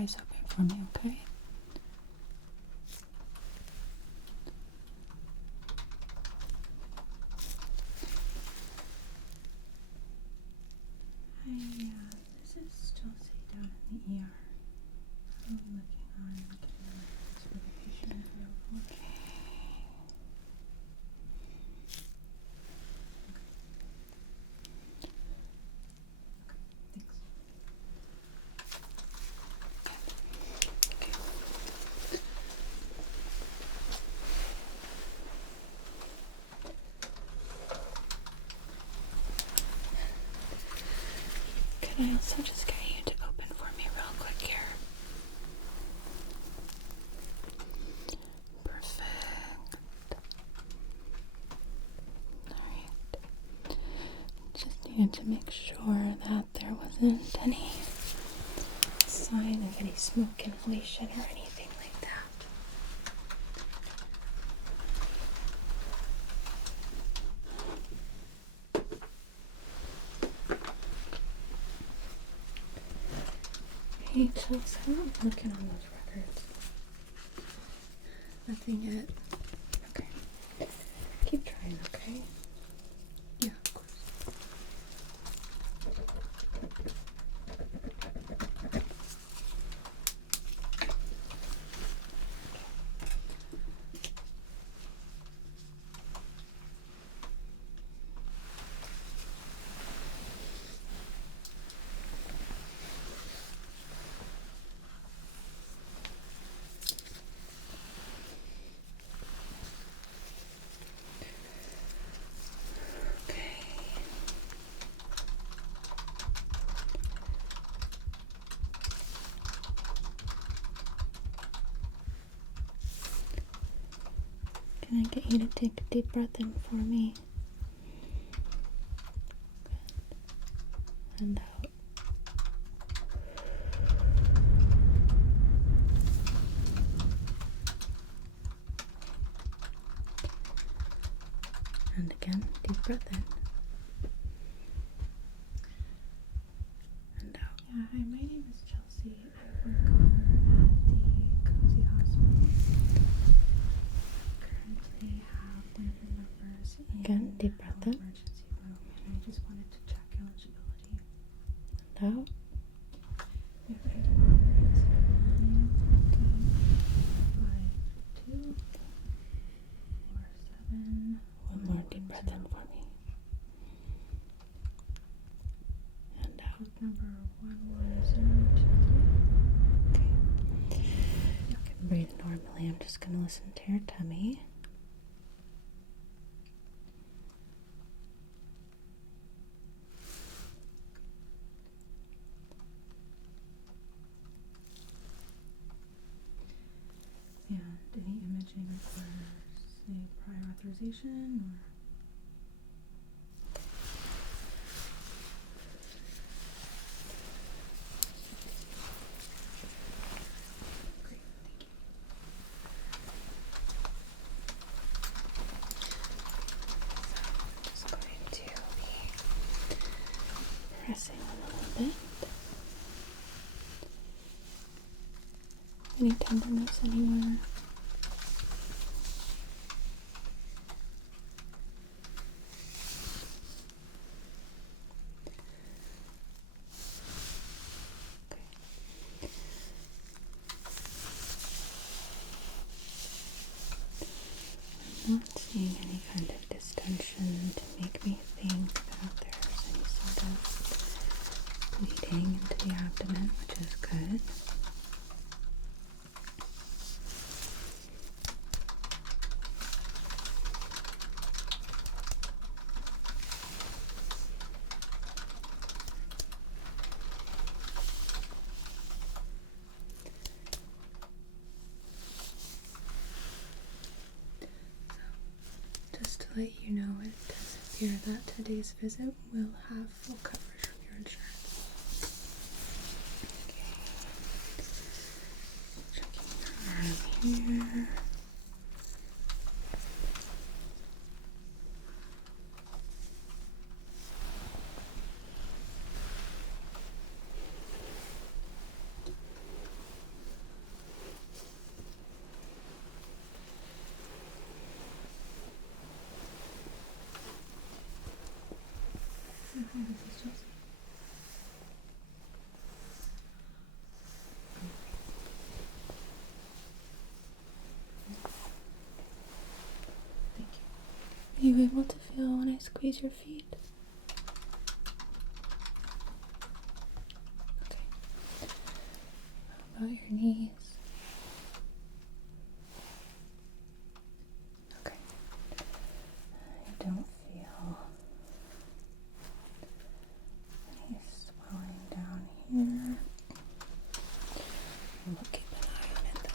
eyes open for me, okay? Hi, this is Chelsea down in the ER. I'm looking on getting records for the patient available. Okay. Thanks. Can I also just get you to open for me real quick here? Perfect. Alright. Just needed to make sure that there wasn't any sign of any smoke inhalation or anything like that. Hey, Chelsea, I'm looking on those records. Nothing yet. Okay. Keep trying, okay? Yeah, of course. Can I get you to take a deep breath in for me? Good. And out. And again, deep breath in. And out. Yeah, hi, my name is Chelsea. I work over at the Cozy Hospital. Currently have one of your members in Again, deep breath our in. emergency room, and I just wanted to check eligibility. And out. Your ID number is 95247. One more deep breath in for me. And out. Group number 11023. Okay. You can breathe normally. I'm just going to listen to your tummy. And any imaging requires a prior authorization or? Great, thank you. Just going to be pressing a little bit. Any tenderness anywhere? I'm not seeing any kind of distension to make me think that there's any sort of bleeding into the abdomen, which is good. Just to let you know, it does appear that today's visit will have full coverage from your insurance. Checking your arm here. Are you able to feel when I squeeze your feet? Okay. How about your knees? Okay. I don't feel any swelling down here. We'll keep an eye on it though.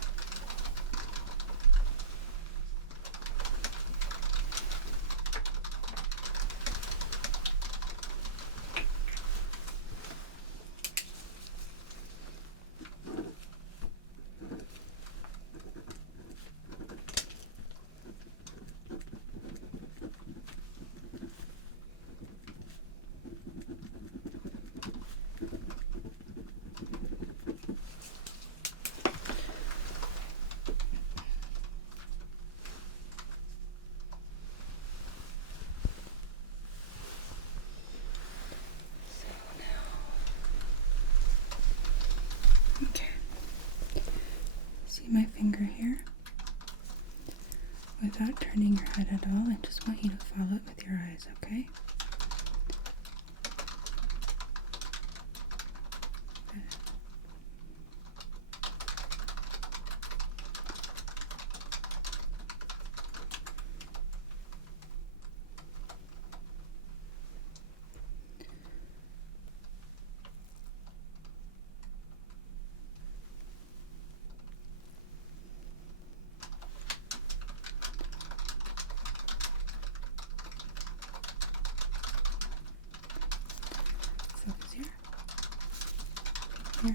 Okay. See my finger here? Without turning your head at all, I just want you to follow it with your eyes, okay? Good. Focus here. Here.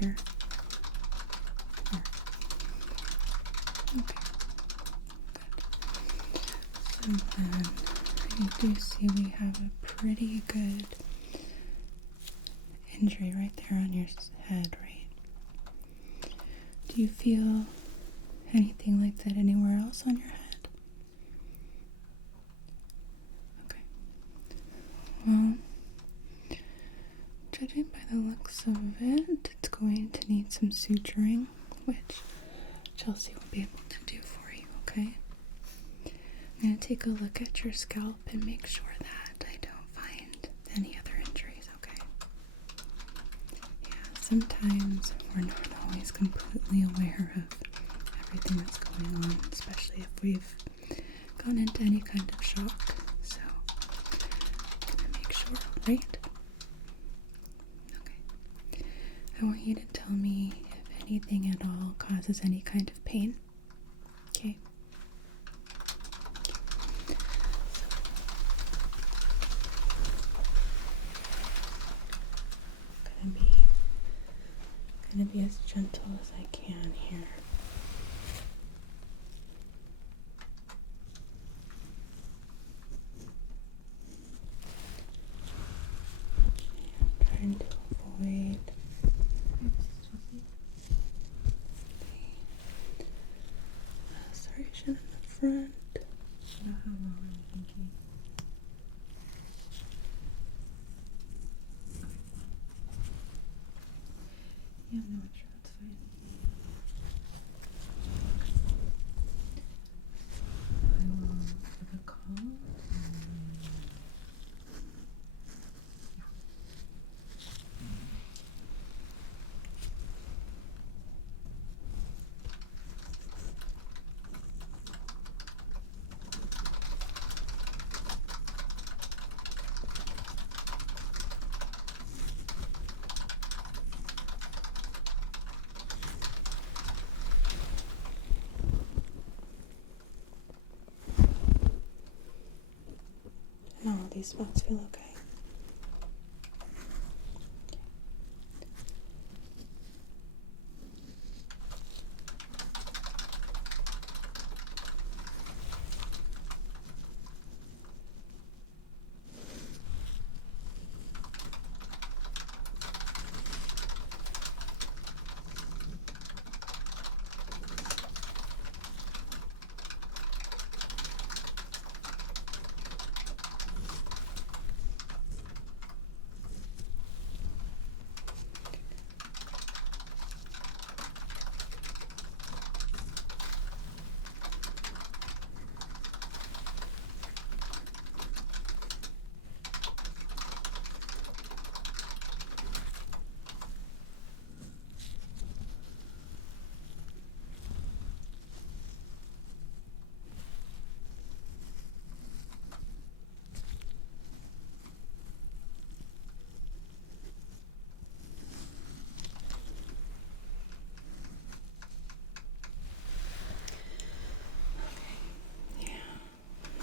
Here. Here. Okay. Good. So then I do see we have a pretty good injury right there on your head, right? Do you feel anything like that anywhere else on your head? Okay. Well, judging by the looks of it, it's going to need some suturing, which Chelsea will be able to do for you, okay? I'm going to take a look at your scalp and make sure that I don't find any other injuries, okay? Yeah, sometimes we're not always completely aware of everything that's going on, especially if we've gone into any kind of shock. So, I'm going to make sure, right? Okay. I want you to tell me if anything at all causes any kind of pain. Okay? Gonna be as gentle as I can here. I'm trying to avoid the laceration in the front. About how long are you thinking? Yeah, no, I'm sure that's fine. I will give a call. And all of these spots feel okay.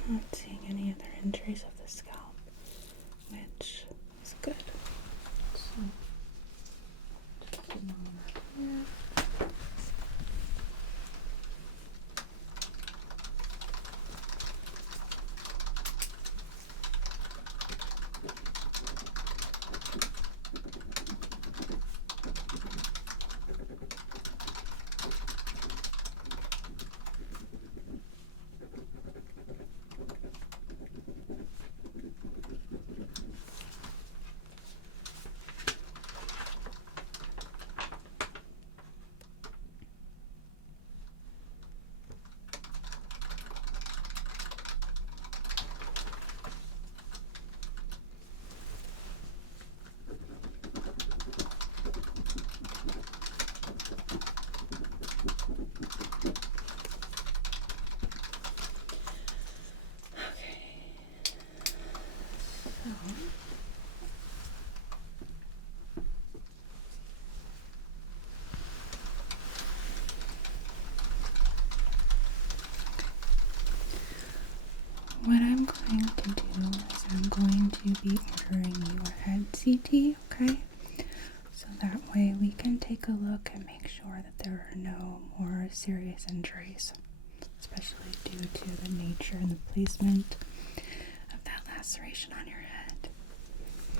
not seeing any other injuries of the scalp, which is good. So, just a moment here. What I'm going to do is I'm going to be ordering your head CT, okay? So that way we can take a look and make sure that there are no more serious injuries, especially due to the nature and the placement of that laceration on your head.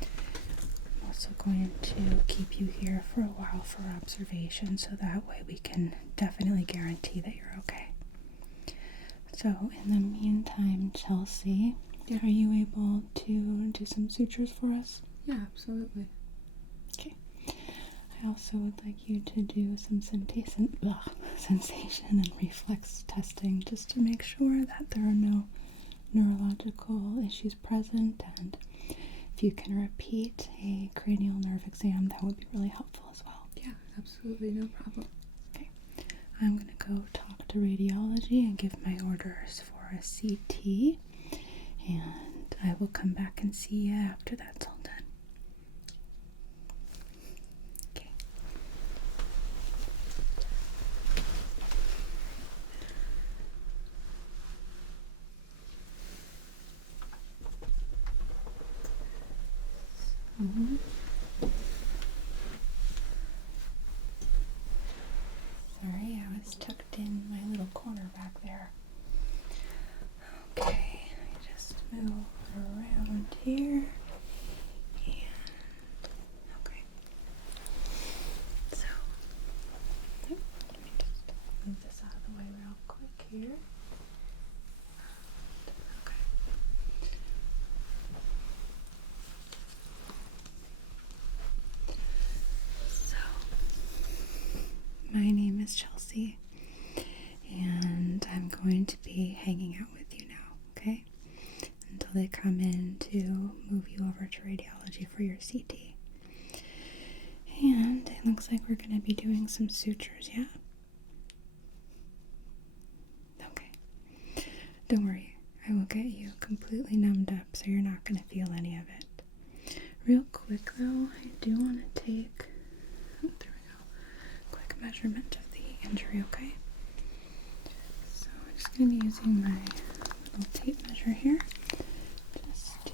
I'm also going to keep you here for a while for observation, so that way we can definitely guarantee that you're okay. So, in the meantime, Chelsea, are you able to do some sutures for us? Yeah, absolutely. Okay. I also would like you to do some sensation and reflex testing just to make sure that there are no neurological issues present, and if you can repeat a cranial nerve exam, that would be really helpful as well. Yeah, absolutely, no problem. Okay. I'm going to go talk to radiology and give my orders for a CT, and I will come back and see you after that's all done. Okay. Sorry, I was tucked in my little corner back there. Okay, I just move around here. And okay. So let me just move this out of the way real quick here. Okay. So my name is Chelsea, and I'm going to be hanging out with you now, okay? Until they come in to move you over to radiology for your CT. And it looks like we're going to be doing some sutures, yeah? Okay. Don't worry, I will get you completely numbed up so you're not going to feel any of it. Real quick though, I do want to take, there we go, quick measurement of the injury, okay? So I'm just going to be using my little tape measure here, just to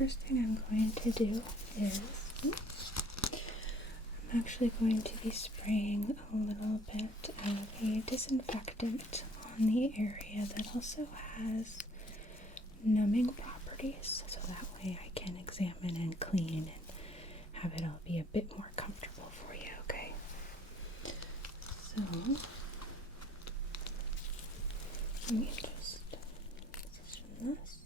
first thing I'm going to do is I'm actually going to be spraying a little bit of a disinfectant on the area that also has numbing properties, so that way I can examine and clean and have it all be a bit more comfortable for you, okay? So, let me just position this,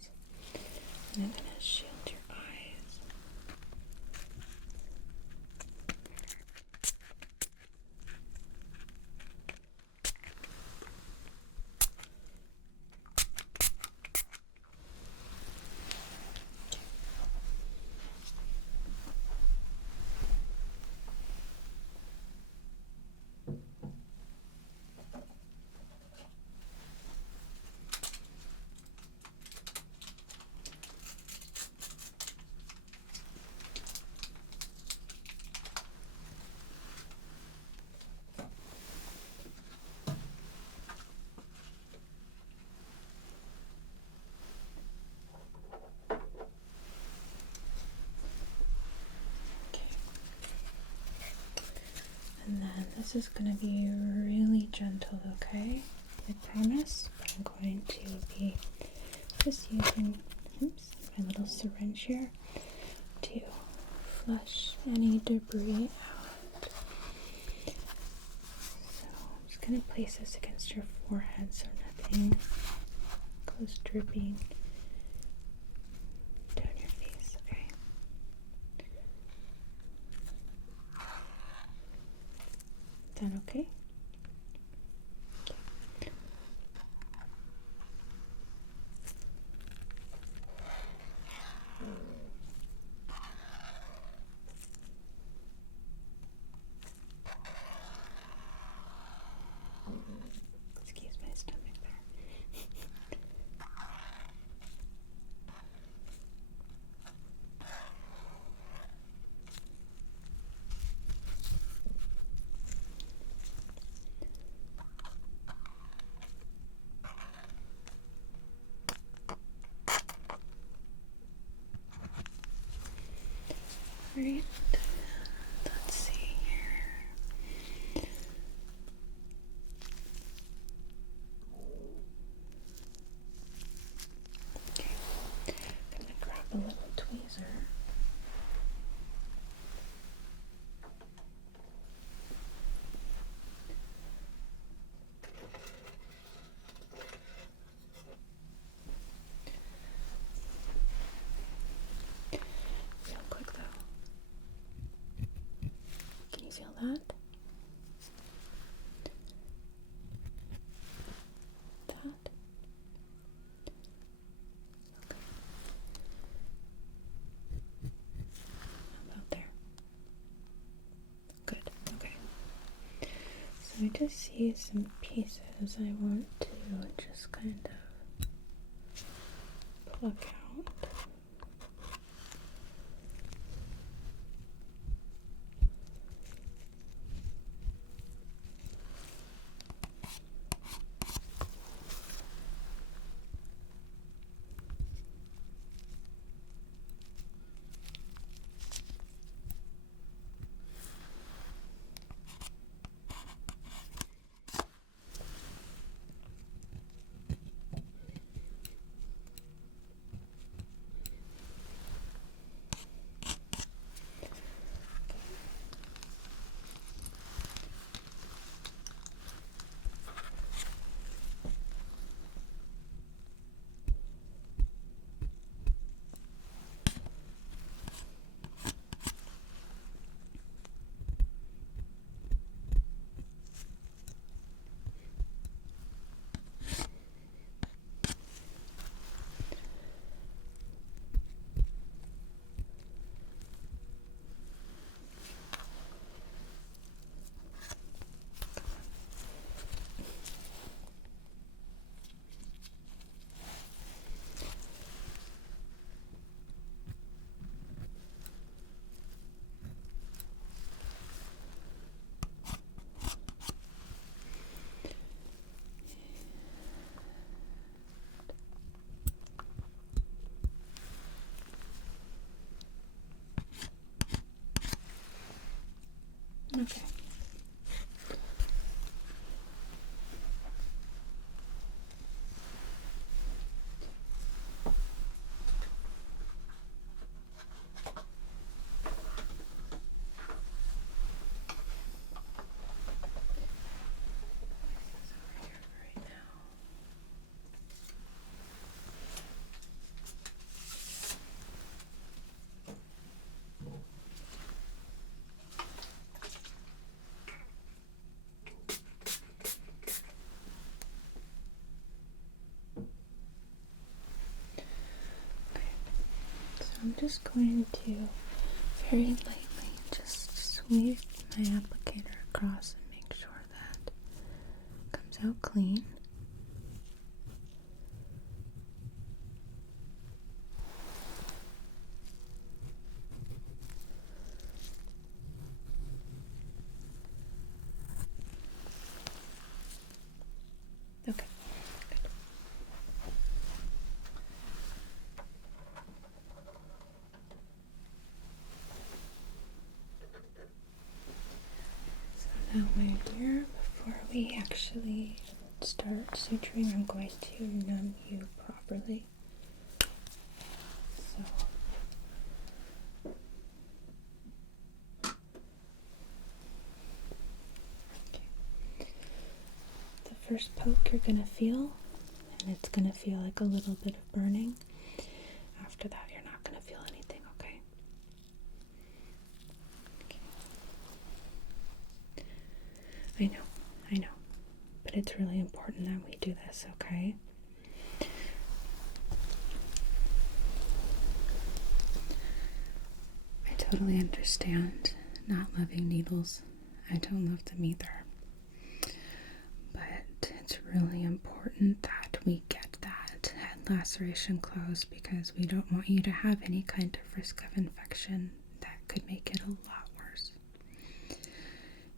and I'm going to shield your eyes. And then this is going to be really gentle, okay? I promise. But I'm going to be just using my little syringe here to flush any debris out. So I'm just going to place this against your forehead so nothing goes dripping down your face, okay? Is that okay? Excuse my stomach there. Alright, let's see here. Okay, I'm gonna grab a little tweezer. Real quick though. Can you feel that? That? Okay. How about there? Good. Okay. So I just see some pieces I want to just kind of pluck out. Okay. Right now. So I'm just going to very lightly just sweep my applicator across and make sure that it comes out clean. Okay. Good. So now, my dear, before we actually start suturing, I'm going to numb you properly. So, okay. The first poke you're gonna feel, and it's gonna feel like a little bit of burning. After that, you're not gonna feel anything, okay? I know, but it's really important that we do this, okay? I totally understand not loving needles. I don't love them either. But it's really important that we get that head laceration closed because we don't want you to have any kind of risk of infection that could make it a lot worse.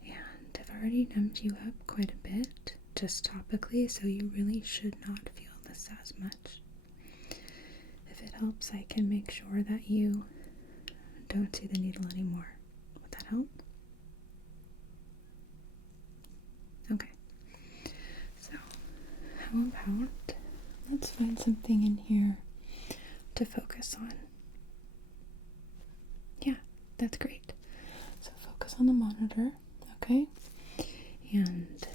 And I've already numbed you up quite a bit, just topically, so you really should not feel this as much. If it helps, I can make sure that you don't see the needle anymore. Would that help? Okay. So, how about let's find something in here to focus on. Yeah, that's great. So focus on the monitor, okay? And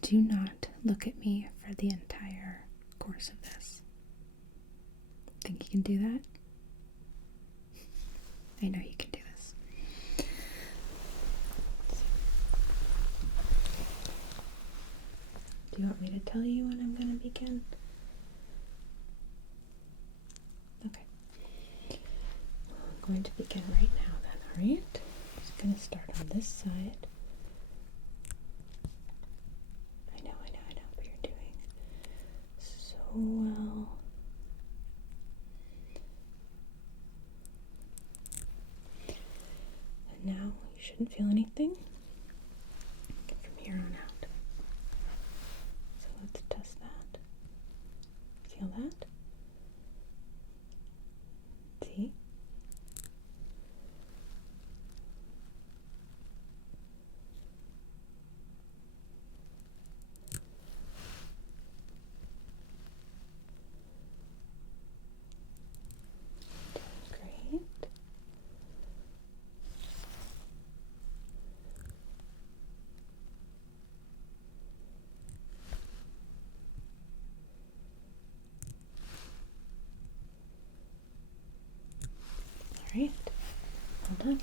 do not look at me for the entire course of this. Think you can do that? I know you can do this. Do you want me to tell you when I'm going to begin? Okay. I'm going to begin right now then, alright? I'm just going to start on this side. I know, but you're doing so well. And now you shouldn't feel anything from here on out. So let's test that. Feel that? See? Great. Alright, well done.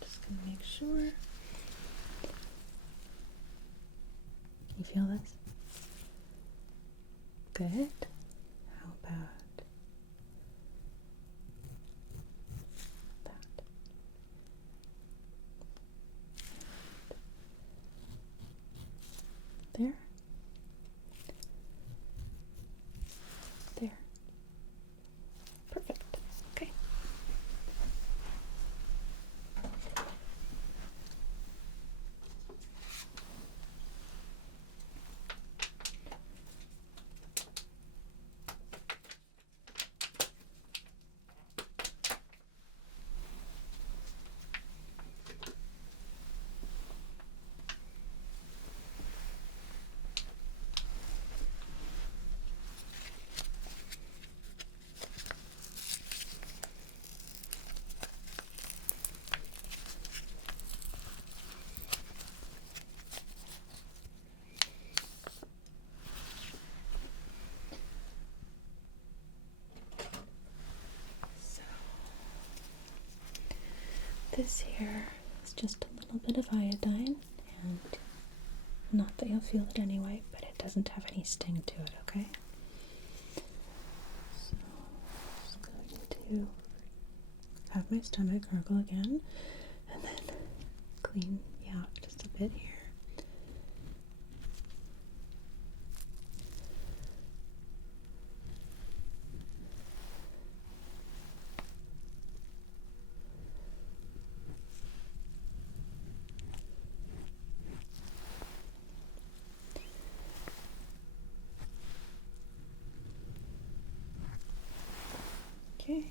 Just gonna make sure. You feel this? Good. How about that? There. There. Perfect. Okay. this here is just a little bit of iodine, and not that you'll feel it anyway, but it doesn't have any sting to it, okay? So, I'm just going to have my stomach gurgle again, and then clean me out just a bit here. Okay.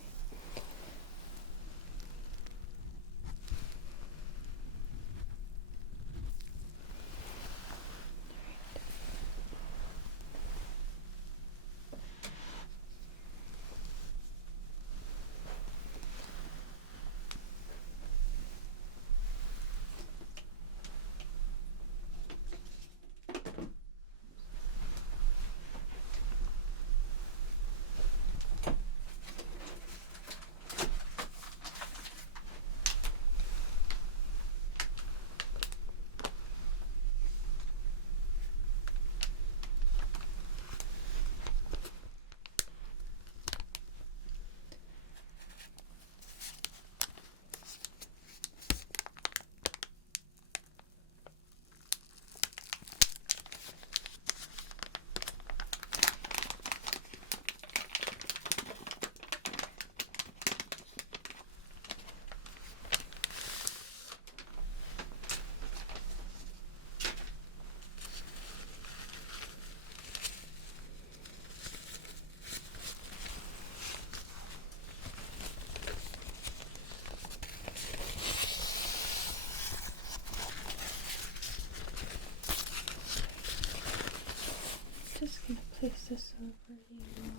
Just gonna place this over you.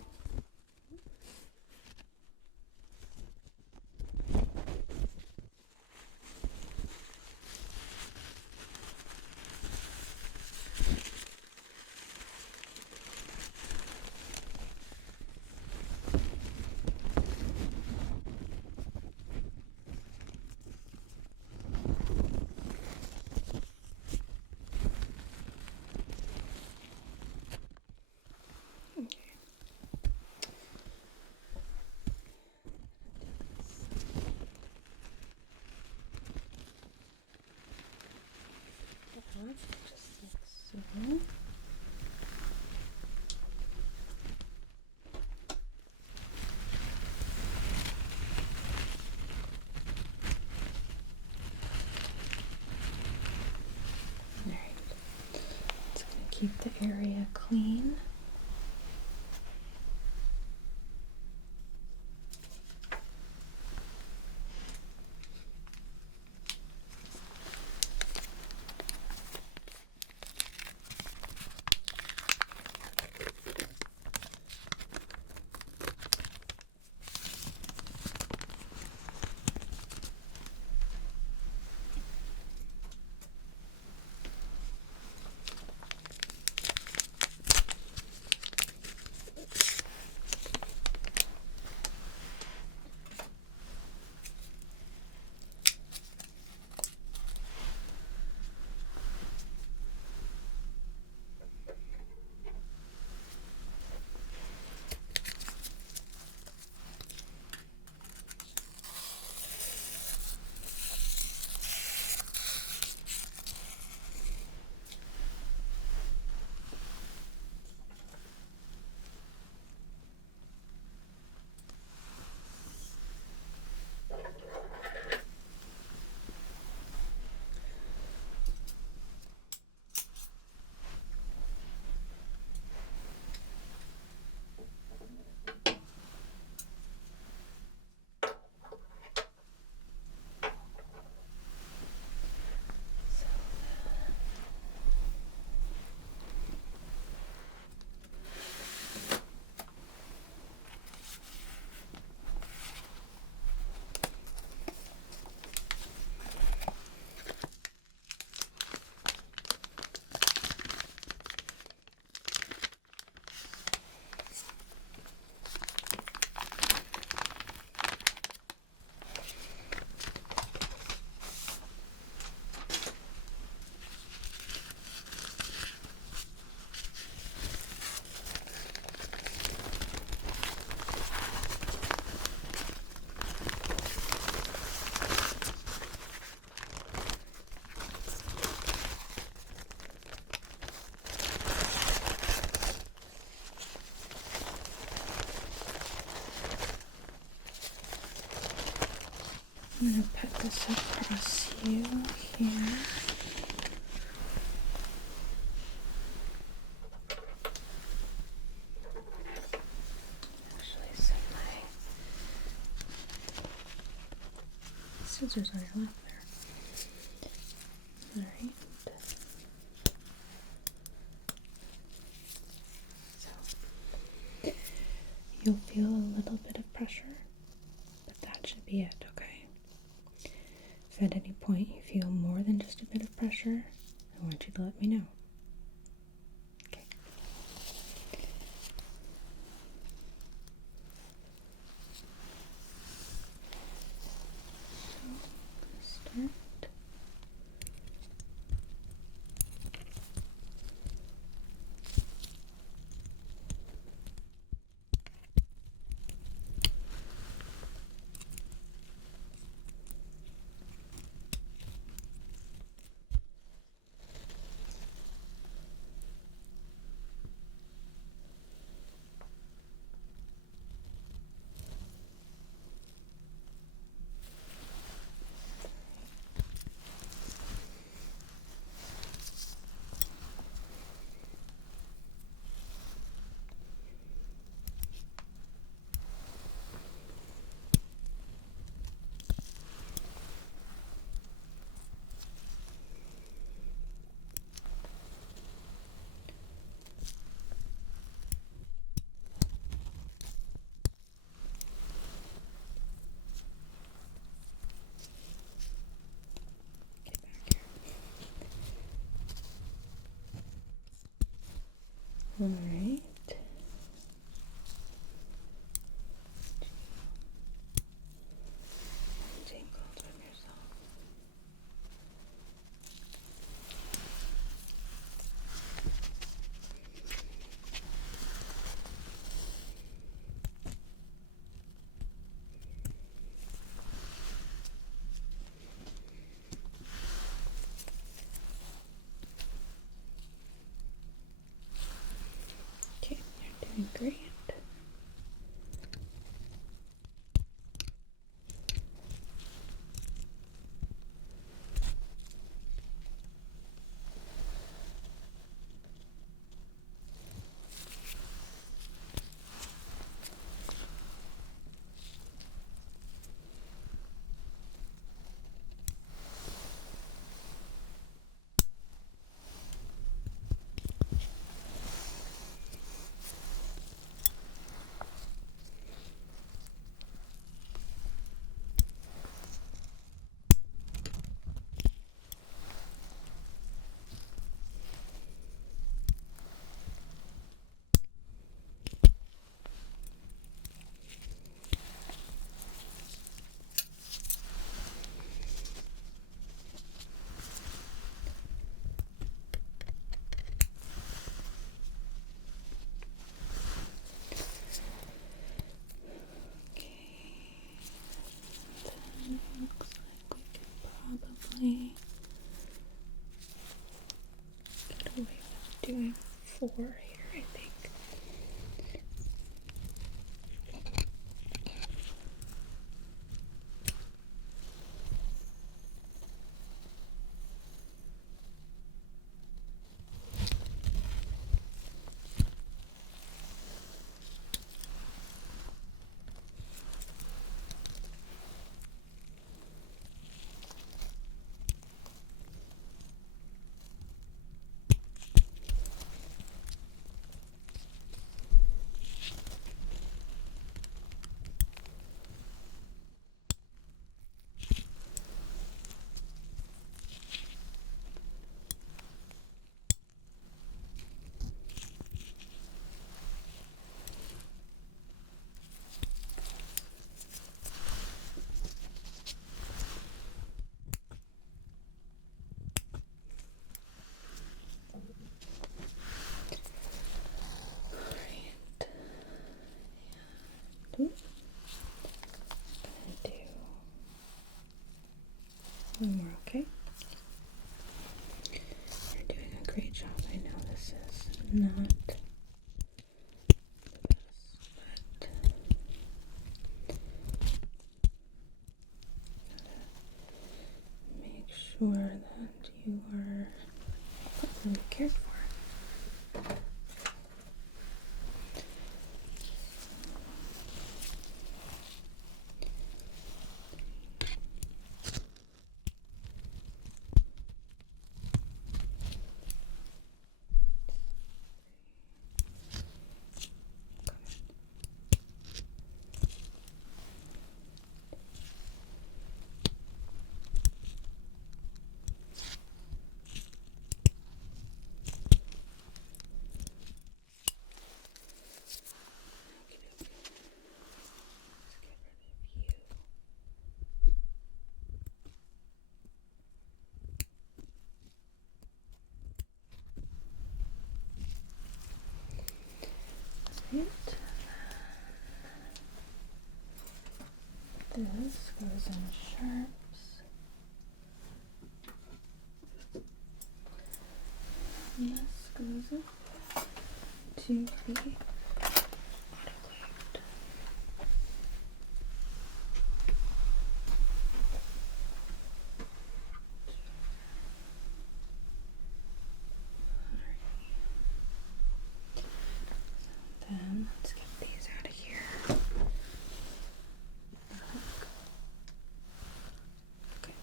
Just like so. Alright. It's going to keep the area clean. I'm going to put this across you here. Actually, set my scissors on your lap there. Alright. So, you'll feel a little bit of pressure, but that should be it, okay? If at any point you feel more than just a bit of pressure, I want you to let me know. Okay. So, I'm going to start. All right. Tangled with yourself. Okay, you're doing great. Looks like we could probably get away with doing 4 here, I think. I'm gonna do one more, okay? You're doing a great job. I know this is not the best, but sure that you are properly cared for. Right. This goes in sharps. And this goes to the autoclaved. Then let's get these out of here. Okay.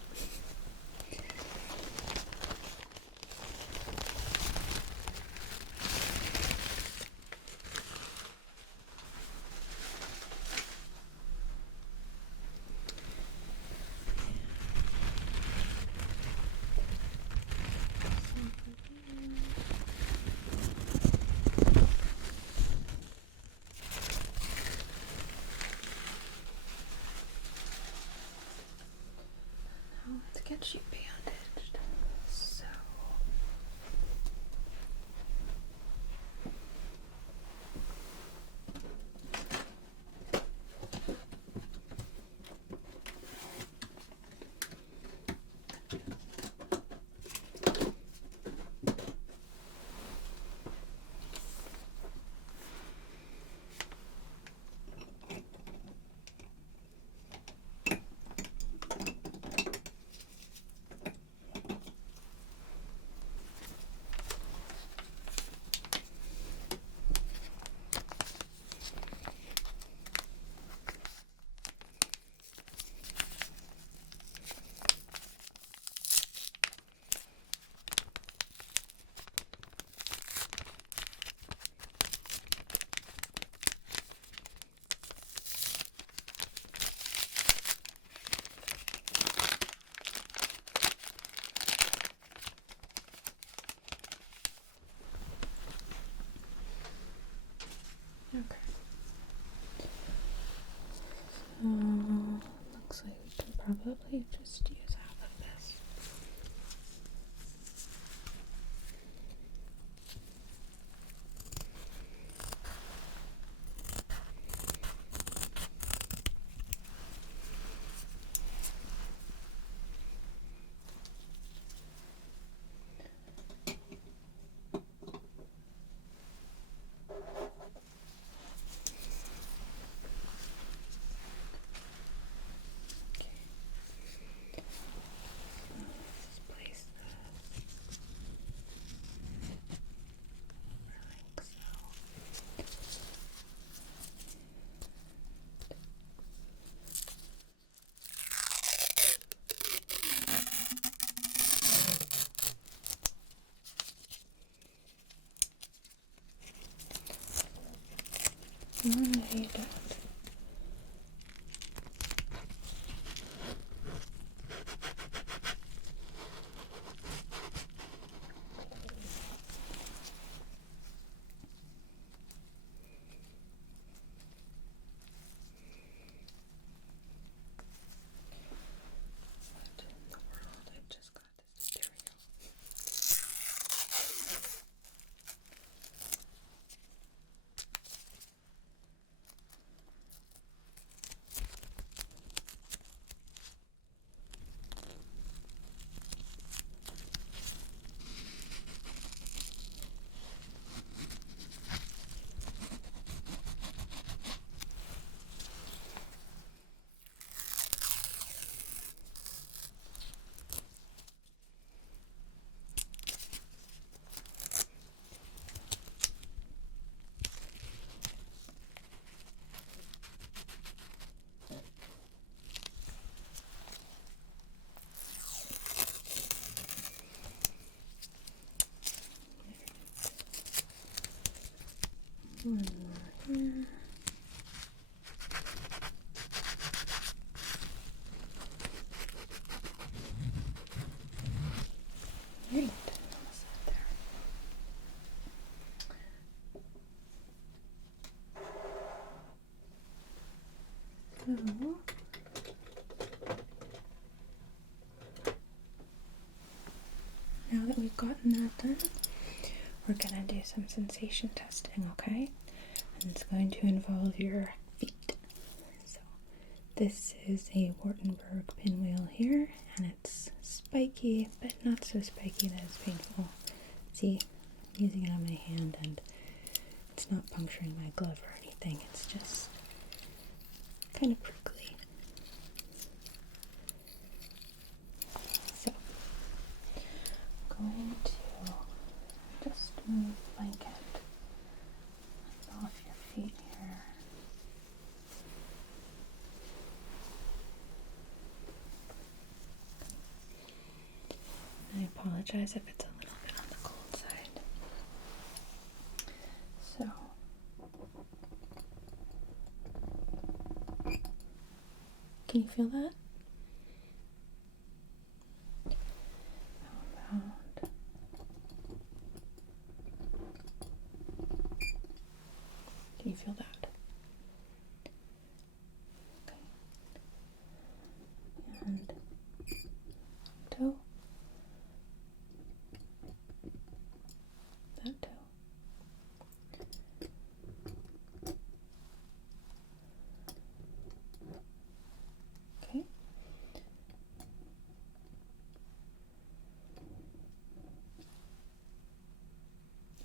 Now let's get you bandaged. So okay. So looks like we can probably just use half of this. One more here. Great. Almost there. So, now that we've gotten that done, we're gonna do some sensation testing, okay? And it's going to involve your feet. So, this is a Wartenberg pinwheel here, and it's spiky, but not so spiky that it's painful. See, I'm using it on my hand, and it's not puncturing my glove or anything. It's just kind of prickly. So, I'm going to just move the blanket off your feet here. I apologize if it's a little bit on the cold side. So, can you feel that? How about, can you feel that? Okay. And toe. That toe. Okay.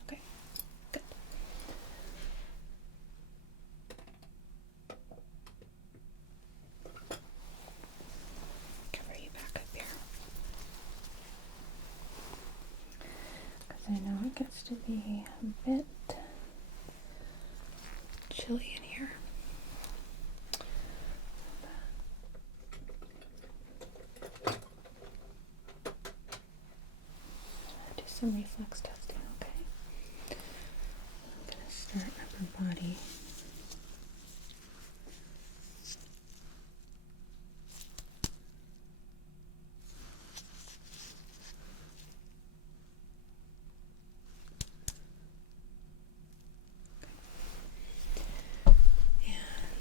Okay. Good. Cover you back up here. Because I know it gets to be a bit chilly in here. Do some reflex testing, okay? I'm gonna start upper body. And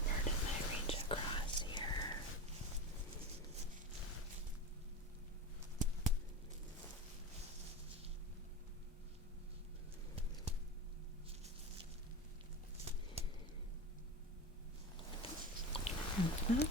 where did I reach across here? And back.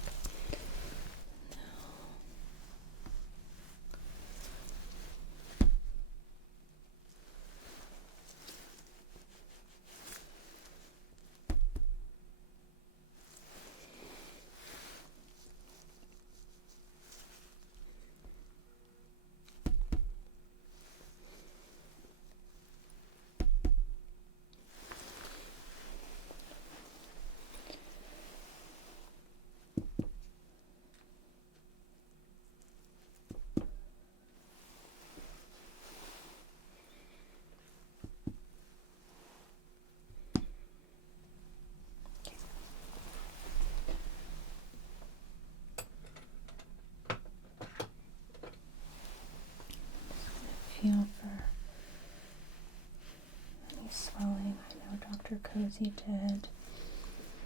Feel for any swelling. I know Dr. Cozy did,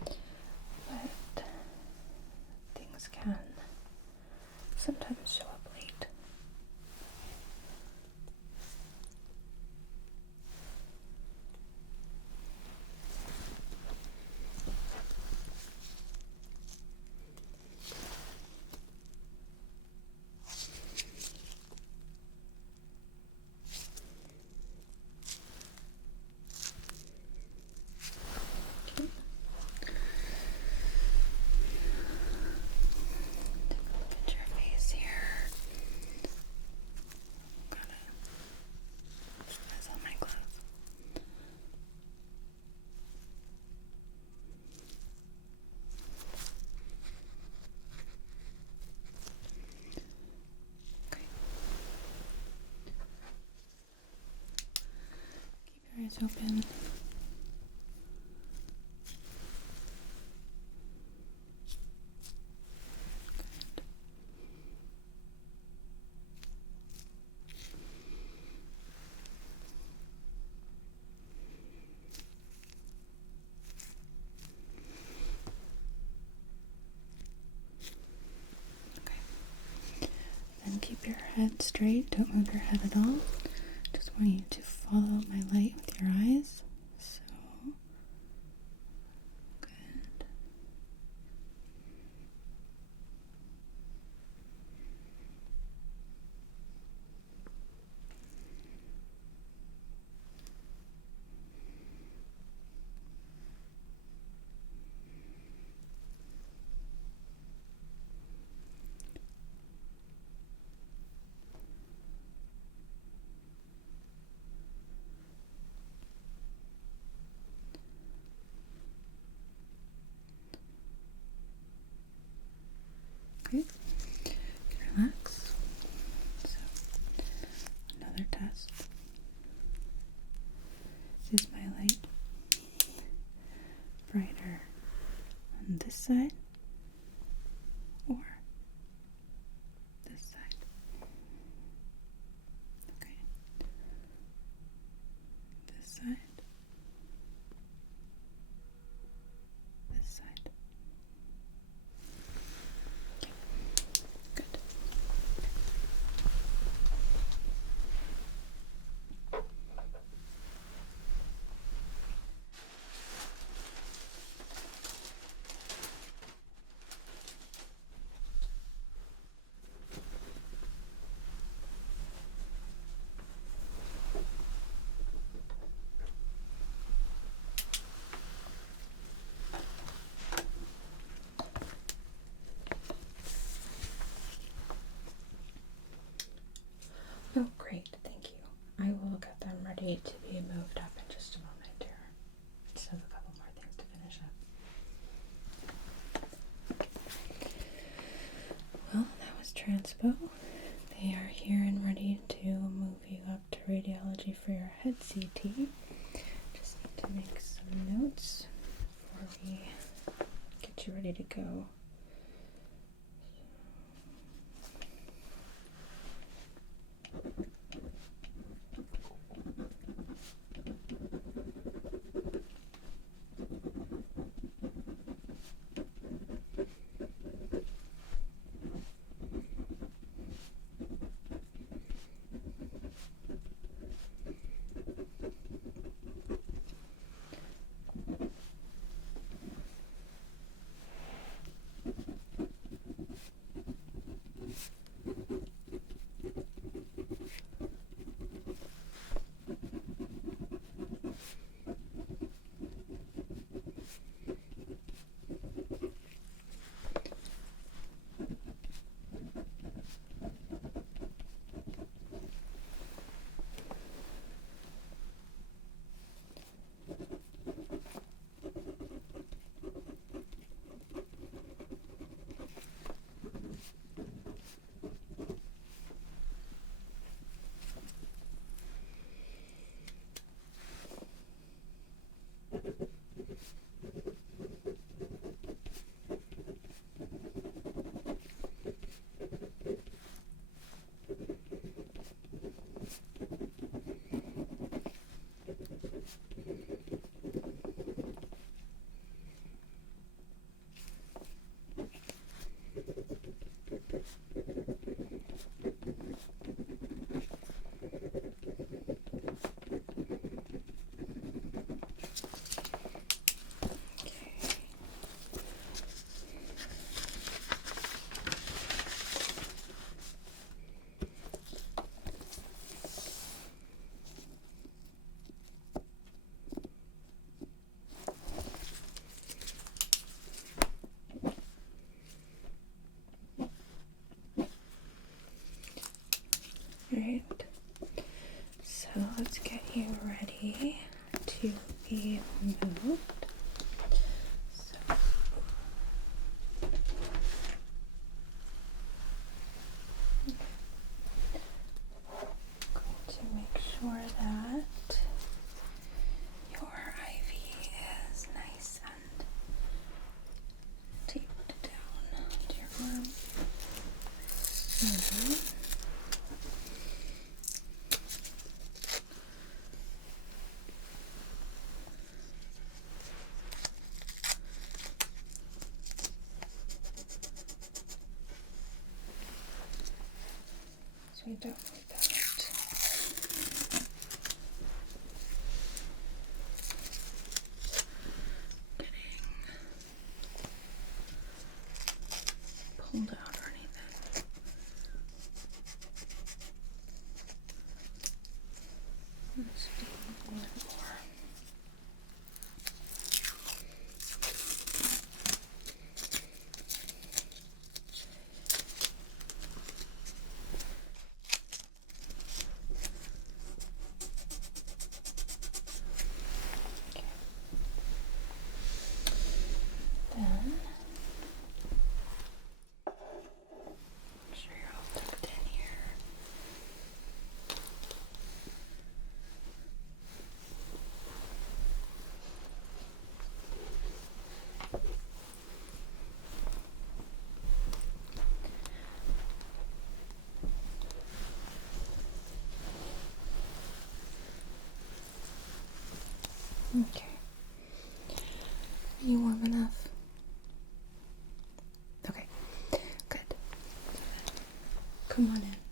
but things can sometimes show up late. Look at your face here. Gotta mess on my glove. Okay. Keep your eyes open. keep your head straight. Don't move your head at all. Just want you to follow my light with your eyes. So, good. Okay, relax. So, another test. Is my light brighter on this side or this side? Okay. This side. This side. Okay. Good. Oh, great, thank you. I will get them ready to be moved up in just a moment, dear. Just have a couple more things to finish up. Well, that was transpo. They are here and ready to move you up to radiology for your head CT. Just need to make some notes before we get you ready to go. Alright, so let's get you ready to be moved. So, going to make sure that your IV is nice and taped down to your arm. way down like that. Getting pulled out or anything. Let's do a little more. Then make sure you're all tucked in here. Okay. Are you warm enough? Okay. Good. Come on in.